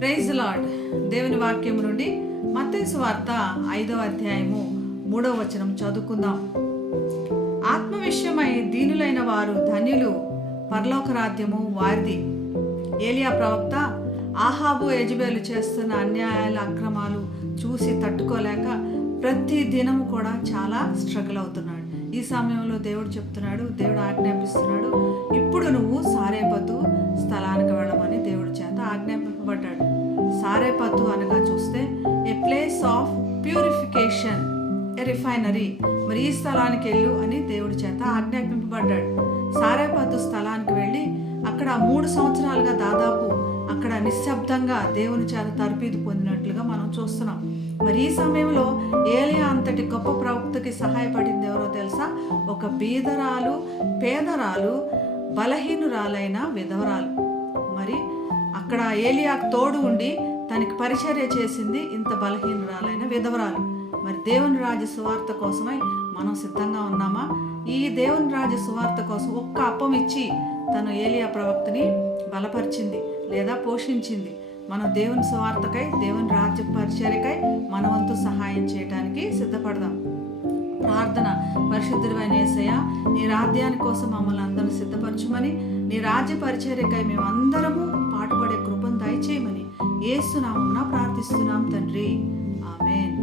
Praise lord. దేవుని వాక్యం నుండి మత్తయి సువార్త 5వ అధ్యాయము 3వ వచనం చదువుకుందాం. ఆత్మ విషయమై దీనులైన వారు ధన్యులు, పరలోక రాజ్యము వారిది. ఏలియా ప్రవక్త ఆహాబు యెజెబెలు చేస్తున్న అన్యాయాలు, అక్రమాలు చూసి తట్టుకోలేక ప్రతి దినము కూడా చాలా స్ట్రగుల్ అవుతున్నాడు. ఈ సమయంలో దేవుడు చెప్తున్నాడు, దేవుడు ఆజ్ఞాపిస్తున్నాడు, ఇప్పుడు నువ్వు సారేపతు స్థలానికి వెళ్ళమని దేవుడి చేత ఆజ్ఞాపింపబడ్డాడు. సారేపతు అనగా చూస్తే a place of purification, a refinery. మరి ఈ స్థలానికి వెళ్ళు అని దేవుడి చేత ఆజ్ఞాపింపబడ్డాడు. సారేపతు స్థలానికి వెళ్ళి అక్కడ 3 సంవత్సరాలుగా దాదాపు అక్కడ నిశ్శబ్దంగా దేవుని చేత తర్పీదు పొందినట్లుగా మనం చూస్తున్నాం. మరి ఈ సమయంలో ఏలియా అంతటి గొప్ప ప్రవక్తకి సహాయపడింది ఎవరో తెలుసా? ఒక బీదరాలు, పేదరాలు, బలహీనురాలైన విధవరాలు. మరి అక్కడ ఏలియాకు తోడు ఉండి తనకి పరిచర్య చేసింది ఇంత బలహీనురాలైన విధవరాలు. మరి దేవుని రాజ్య సువార్త కోసమై మనం సిద్ధంగా ఉన్నామా? ఈ దేవుని రాజ్య సువార్త కోసం ఒక్క అప్పం ఇచ్చి తను ఏలియా ప్రవక్తని బలపరిచింది లేదా పోషించింది. మనం దేవుని సువార్తకై, దేవుని రాజ్య పరిచర్యకై మన వంతు సహాయం చేయడానికి సిద్ధపడదాం. ప్రార్థన. పరిశుద్ధుడైన యేసయ్య, నీ రాజ్యాని కోసం మమ్మల్ని అందరూ సిద్ధపరచుమని, నీ రాజ్య పరిచర్యకై మేము అందరము పాటుపడే కృపను దయచేయమని యేసు నామమున ప్రార్థిస్తున్నాం తండ్రి. ఆమేన్.